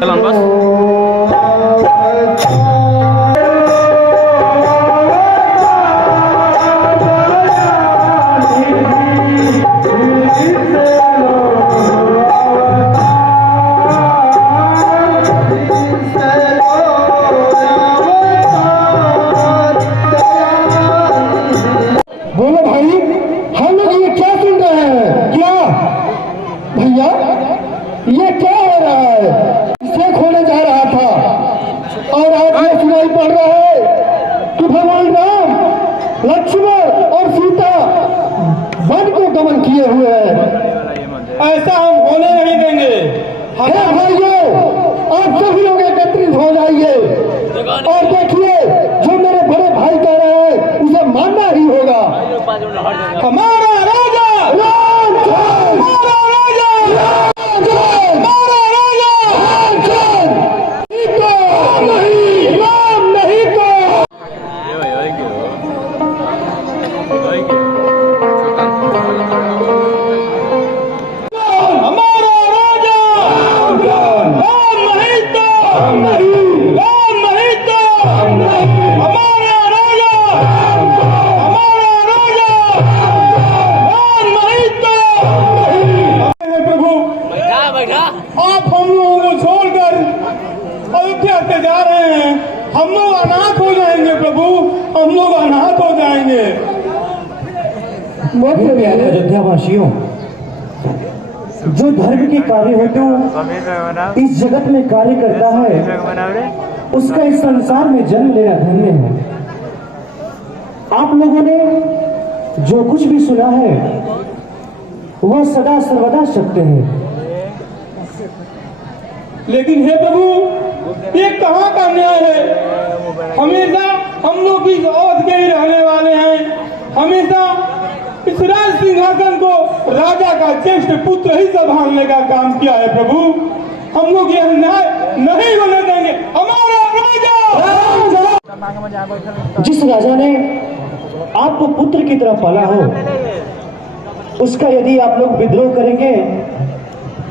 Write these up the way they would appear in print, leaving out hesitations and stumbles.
चलन बस। बोलो भाई, हम लोग ये क्या सुन रहे हैं? क्या भैया, ये क्या हो रहा है? शेख होने जा रहा था और आज ये सुनाई पड़ रहा है कि भगवान राम, लक्ष्मण और सीता वन को गमन किए हुए हैं। ऐसा हम होने नहीं देंगे। हे भाइयों, आप सभी लोग एकत्रित हो जाइए और देखिए, जो मेरे बड़े भाई कह रहे हैं उसे मानना ही होगा। हमारा राजा राम जय! हमारा राजा राम जय! हमारा राजा राम जय! सीता नहीं, राम नहीं तो हमारा राजा राम जय! राम नहीं तो राम नहीं, राम नहीं तो राम नहीं, हमारा राजा हमारा राजा राम नहीं तो। हे प्रभु, आप हम लोगों को छोड़कर अयोध्या से जा रहे हैं। हम लोग अनाथ हो जाएंगे प्रभु, हम लोग अनाथ हो जाएंगे। अयोध्यावासियों, जो धर्म के कार्य हेतु इस जगत में कार्य करता है उसका इस संसार में जन्म लेना धन्य है। आप लोगों ने जो कुछ भी सुना है वह सदा सर्वदा सत्य है। लेकिन हे प्रभु, ये कहाँ का न्याय है? हमेशा हम लोग इस अवध के ही रहने वाले हैं। हमेशा इस राज सिंहासन को राजा का ज्येष्ठ पुत्र ही संभालने का काम किया है प्रभु। हम लोग यह न्याय नहीं होने देंगे। हमारा राजा जिस राजा ने आपको पुत्र की तरह पाला हो, उसका यदि आप लोग विद्रोह करेंगे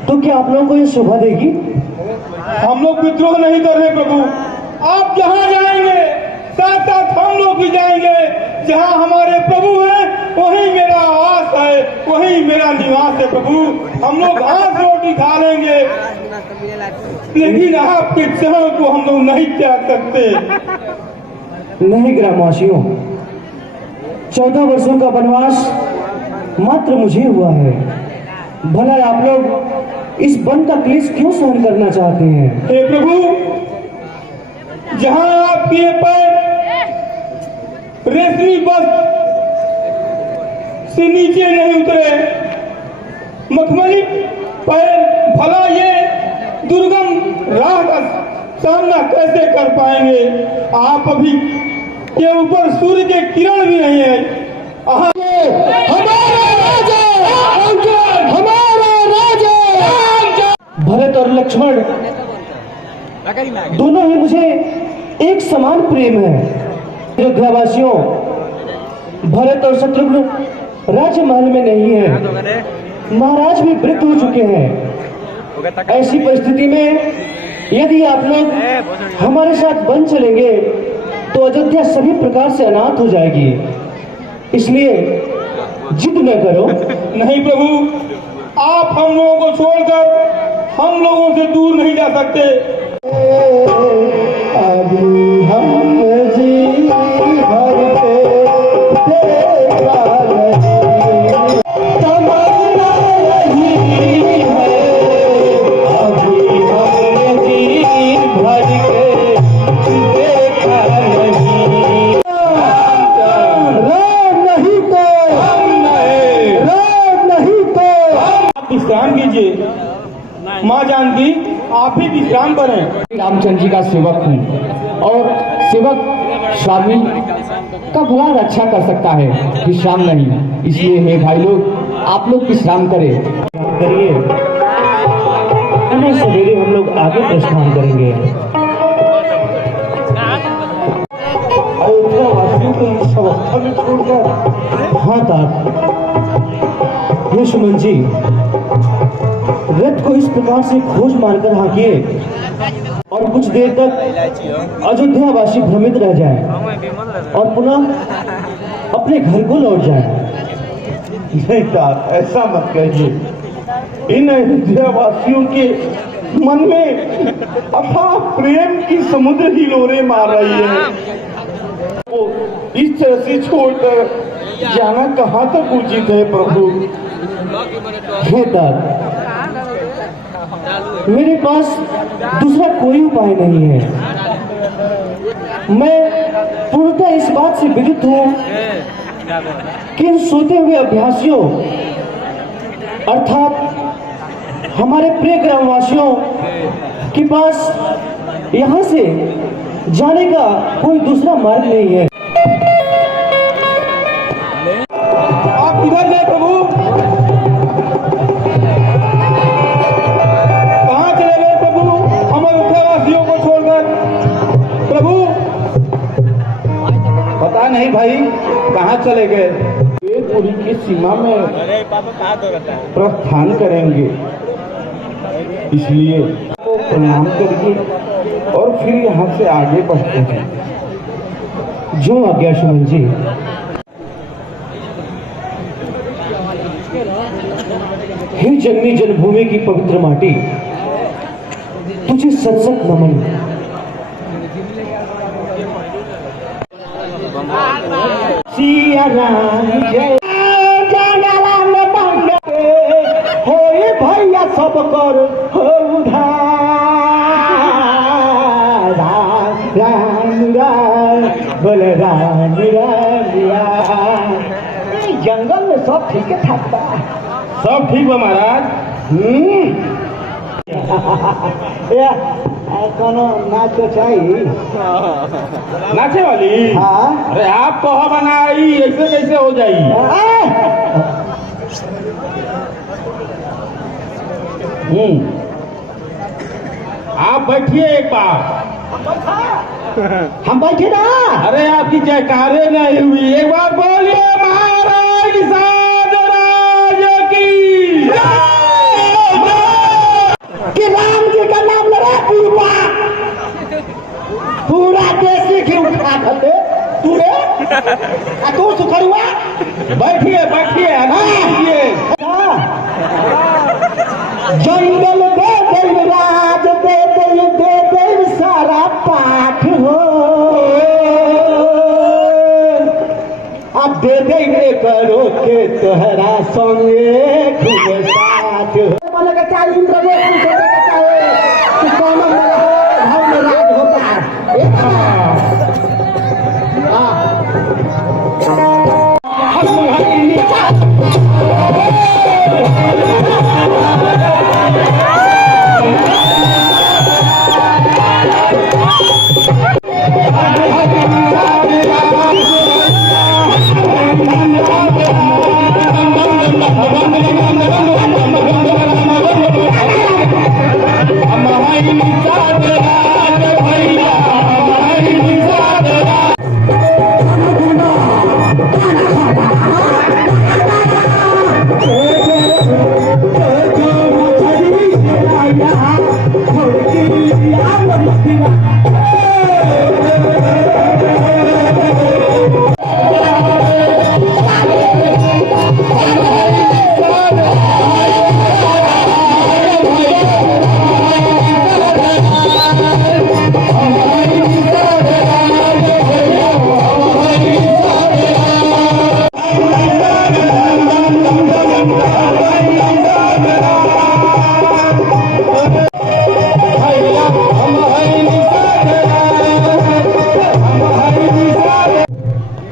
तो क्या आप लोगों को यह शोभा देगी? हम लोग विद्रोह नहीं कर रहे प्रभु। आप जहाँ जाएंगे साथ साथ हम लोग भी जाएंगे। जहाँ हमारे प्रभु हैं वहीं मेरा आवास है, वहीं मेरा निवास है प्रभु। हम लोग घास रोटी खा लेंगे, लेकिन आपके चरण को हम लोग नहीं त्याग सकते। नहीं ग्रामवासियों, 14 वर्षों का वनवास मात्र मुझे हुआ है। भला आप लोग इस वन का क्लेश क्यों सहन करना चाहते हैं? हे प्रभु, जहाँ आपके पैर रेशमी वस्त्र से नीचे नहीं उतरे, मखमली पैर, भला ये दुर्गम राह का सामना कैसे कर पाएंगे? आप अभी के ऊपर सूर्य के किरण भी नहीं है। हमारा राजा, हमारा राजा। भरत और लक्ष्मण दोनों ही मुझे एक समान प्रेम है। अयोध्यावासियों, भरत और शत्रुघ्न राजमहल में नहीं है, महाराज भी वृद्ध हो चुके हैं। ऐसी परिस्थिति में यदि आप लोग हमारे साथ बन चलेंगे तो अयोध्या सभी प्रकार से अनाथ हो जाएगी। इसलिए जिद न करो। नहीं प्रभु, आप हम लोगों को छोड़कर हम लोगों से दूर नहीं जा सकते। अभी हम जी भरते देखा नहीं, तमन्ना यही है। अभी हम जी भरते देखा नहीं। राम नहीं तो राम नहीं तो आप विश्राम कीजिए। माँ जानकी, आप ही विश्राम करें। रामचंद्र जी का सेवक हूँ और सेवक स्वामी का भला रक्षा कर सकता है, विश्राम नहीं। इसलिए हे भाई लोग, आप लोग विश्राम करिए। पुनः सवेरे हम लोग आगे प्रस्थान करेंगे। अयोध्यावासियों को इस अवस्था में छोड़कर। हाँ तात, हे सुमन जी, रथ को इस प्रकार से खोज मारकर हाकिए और कुछ देर तक अयोध्या वासी भ्रमित रह जाएं और पुनः अपने घर को लौट जाएं। नहीं साहब, ऐसा मत कहिए। इन अयोध्या वासियों के मन में अथाह प्रेम की समुद्र ही लोरे मार रही है। वो इस तरह से छोड़कर जाना कहाँ तक उचित है प्रभु? हे तात, मेरे पास दूसरा कोई उपाय नहीं है। मैं पूर्णतः इस बात से विदित हूं कि इन सोते हुए अभ्यासियों अर्थात हमारे प्रिय ग्रामवासियों के पास यहाँ से जाने का कोई दूसरा मार्ग नहीं है। आप इधर जाए प्रभु। कहाँ चले गए प्रभु हम अयोध्यावासियों को छोड़कर? प्रभु पता नहीं भाई कहाँ चले गए। वेदपुरी की सीमा में प्रस्थान करेंगे, इसलिए आपको प्रणाम करिए और फिर यहाँ से आगे बढ़ते हैं। जो आज्ञा सुमन जी। हे जननी जन्मभूमि की पवित्र माटी, तुझे सत सत नमन। सिया राम जय होए भैया सब कर हो उधार। राम राम बोल राम राम। जंगल में सब ठीक ठाक बा। सब ठीक बा महाराज। कोनो नाच तो चाहिए। नाचे वाली? हाँ। अरे आप कहो बनाई, ऐसे कैसे हो जाई? आप बैठिए एक बार। हम बैठे ना। अरे आपकी जयकारे नहीं हुई, एक बार बोलिए महाराज साध राज की कि राम जी का नाम लड़ा पूरा पूरा देसी घी उठा करते तू सुखर हुआ। बैठिए बैठिए जंगल दे देव राज दे देव सारा पाठ हो। अब दे देंगे करो के तोहरा संगे घूमे साथ हो।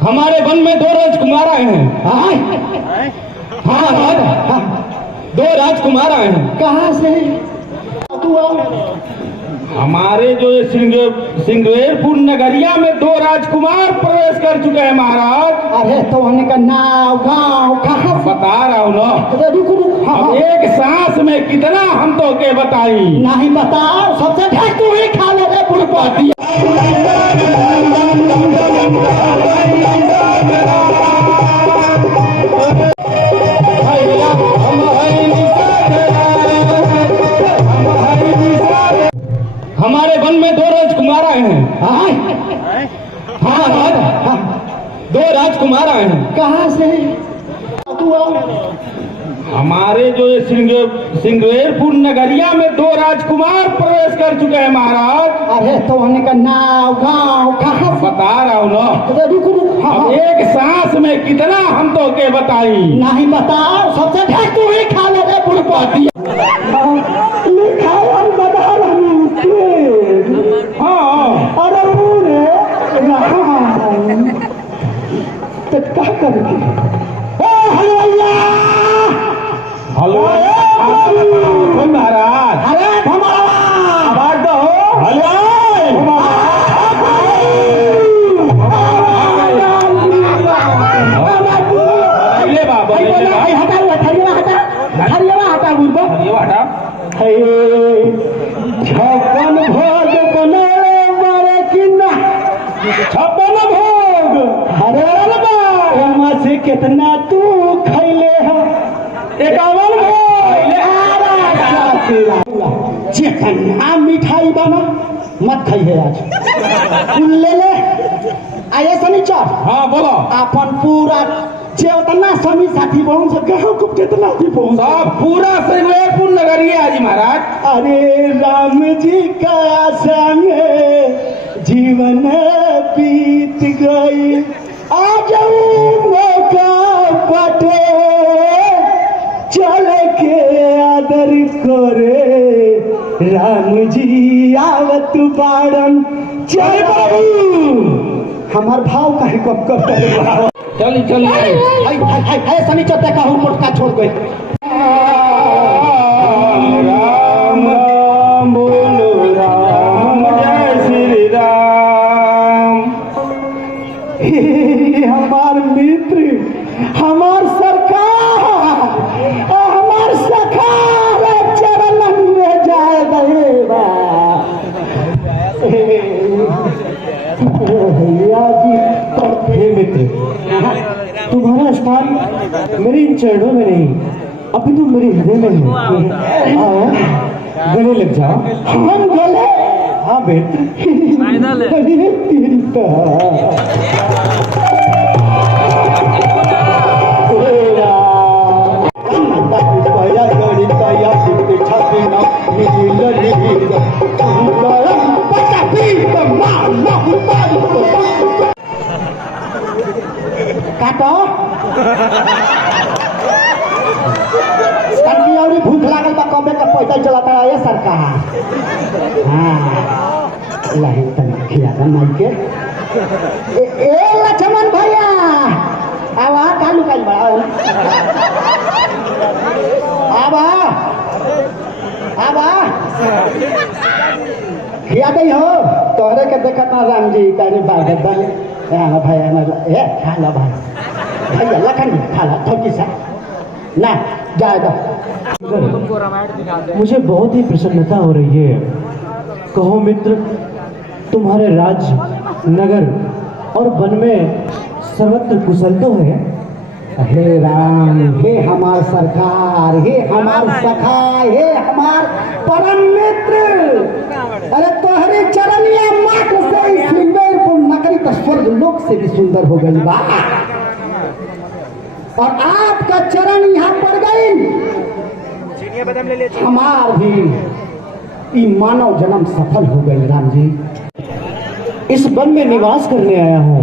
हमारे वन में 2 राजकुमार आए हैं। हाँ, 2 राजकुमार आए हैं। कहाँ से हमारे जो ये सिंगवेरपुर नगरिया में 2 राजकुमार प्रवेश कर चुके हैं महाराज। अरे तो उनका नाव गाँव कहाँ बता रहा हूँ ना। रुक अब एक सांस में कितना हम तो के बताई। नहीं बताओ, सबसे ढक तू ही खा ले बुढ़पाती। हमारे वन में 2 राजकुमार आए हैं। हाँ महाराज, 2 राजकुमार आए हैं। कहाँ से तू हमारे जो ये सिंगरेरपुर नगरिया में 2 राजकुमार प्रवेश कर चुके हैं महाराज। अरे तो हमने का नाव गाँव कहाँ बता रहा हूँ ना, रुक रुक। अब एक सांस में कितना हम तो के बताई। नहीं बताओ, सबसे ढेर तू ही खा ले रे बुढ़पाती। लिखाई और बता रही हाँ अरे पूरे तो क्या करेगी? हेलो महाराज, अरे भमावा आवाज दो। हेलो छप्पन भोग बनाए मारे किन्ना 56 भोग। अरे से कितना तू खैले हो? 51 भोग। जितना मिठाई बना मत खाइए आज। ले ले आये शनिचर। हाँ बोलो। अपन पूरा चेतना समी साथी बहु से कहो को कितना भी बहु सब पूरा सिंगरेरपुर नगरिया आज महाराज। अरे राम जी का संग जीवन बीत गई, आज मौका बटे चल के आदर करे राम जी आवत बाड़न। चल बाबू हमार भाव काहे कब कब तक चली चली शनिचर देखा हूँ मोटका छोड़ गए। राम राम बोलो राम, जय श्री राम। हमार मित्र, हमार सरकार, हमार सखा चरण में जाए देवा। हे मित्र, तुम्हारा स्थान मेरे इन चरणों में नहीं, अभी तुम मेरे हृदय में हो। आओ गले लग जाओ। हम गले? हाँ बेटे। अरे तेरी काटो और भूख लागल बा कबे का पैदल चलाता है सरकार। हाँ लाइन तक खिलाता माई के। ए लक्ष्मण भैया आवा कालू काल बा आवा आवा खिया दई हो तोहरे के देखत ना राम जी कानी बागत बा। हाँ भाई ए खा लो भाई भैया लखन खा लो थोड़ी सा ना जाए दो। मुझे बहुत ही प्रसन्नता हो रही है। कहो मित्र, तुम्हारे राज नगर और वन में सर्वत्र कुशल तो है? हे राम, हे हमार सरकार, हे हमार सखा, हे हमार परम मित्र। अरे तोहरे चरनिया माट से सिंगरेरपुर नगरी तो स्वर्ग लोक से भी सुंदर हो गई बा। और आपका चरण यहाँ पड़ गई, हमार भी ई मानव जन्म सफल हो गई। राम जी इस वन में निवास करने आया हूँ।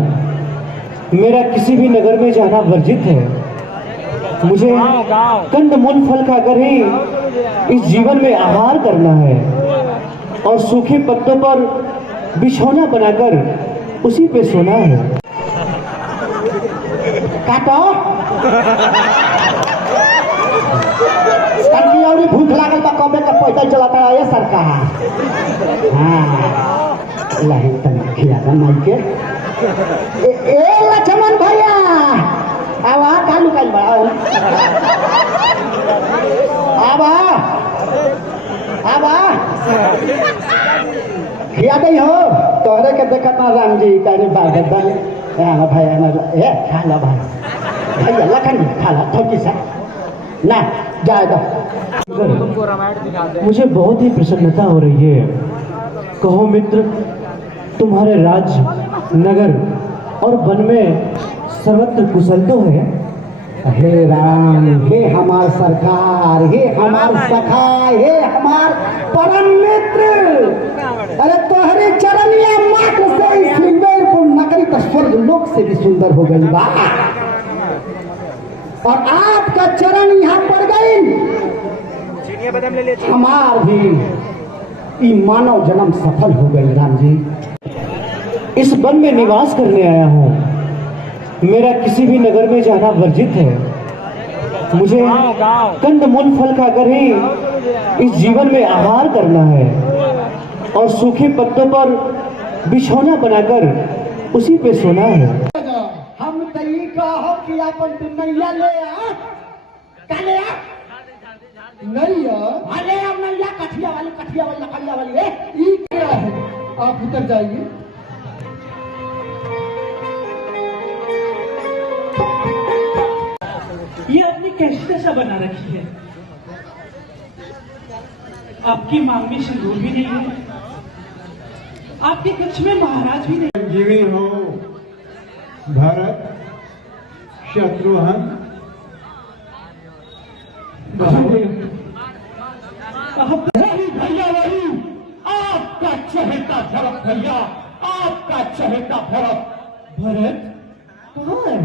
मेरा किसी भी नगर में जाना वर्जित है। मुझे कंदमूल फल खाकर ही इस जीवन में आहार करना है और सूखे पत्तों पर बिछौना बनाकर उसी पे सोना है। काटो और भूख लागल बा कबे का पैदल चलाता है सरकार। हाँ लाइन तक खिलाता माई के। ए लक्ष्मण भैया आवा कालू काल बा आवा आवा खिया दई हो तोहरे के देखत ना राम जी कानी बागत बा। हाँ भाई ए खा लो भाई भैया लखन खा लो थोड़ी सा ना जाए दो। मुझे बहुत ही प्रसन्नता हो रही है। कहो मित्र, तुम्हारे राज्य, नगर और वन में सर्वत्र कुशल तो है? हे राम, हे हमार सरकार, हे हमार सखा, हे हमार परम मित्र, अरे तोहरे चरनिया माट से सिंगारपुर नगरी तो स्वर्ग लोक से भी सुंदर हो गई बा। और आपका चरण यहाँ पड़ गई, हमार भी ई मानव जन्म सफल हो गई। राम जी, इस वन में निवास करने आया हूँ। मेरा किसी भी नगर में जाना वर्जित है। मुझे कंदमूल फल खाकर ही इस जीवन में आहार करना है और सूखे पत्तों पर बिछौना बनाकर उसी पे सोना है। हम तई कहो कि अपन तू नैया ले आ, काले आ नैया, अरे अब नैया कठिया वाली लकड़िया वाली है। ई क्या है? आप उतर जाइए। ये अपनी कैसी दशा बना रखी है। आपकी मांग में सिंदूर भी नहीं है, आपके कक्ष में महाराज भी नहीं। जीवी हो भरत, शत्रुघ्न, भैया वही आपका चहेता भरत, भैया आपका चहेता भरत। भरत कहाँ है?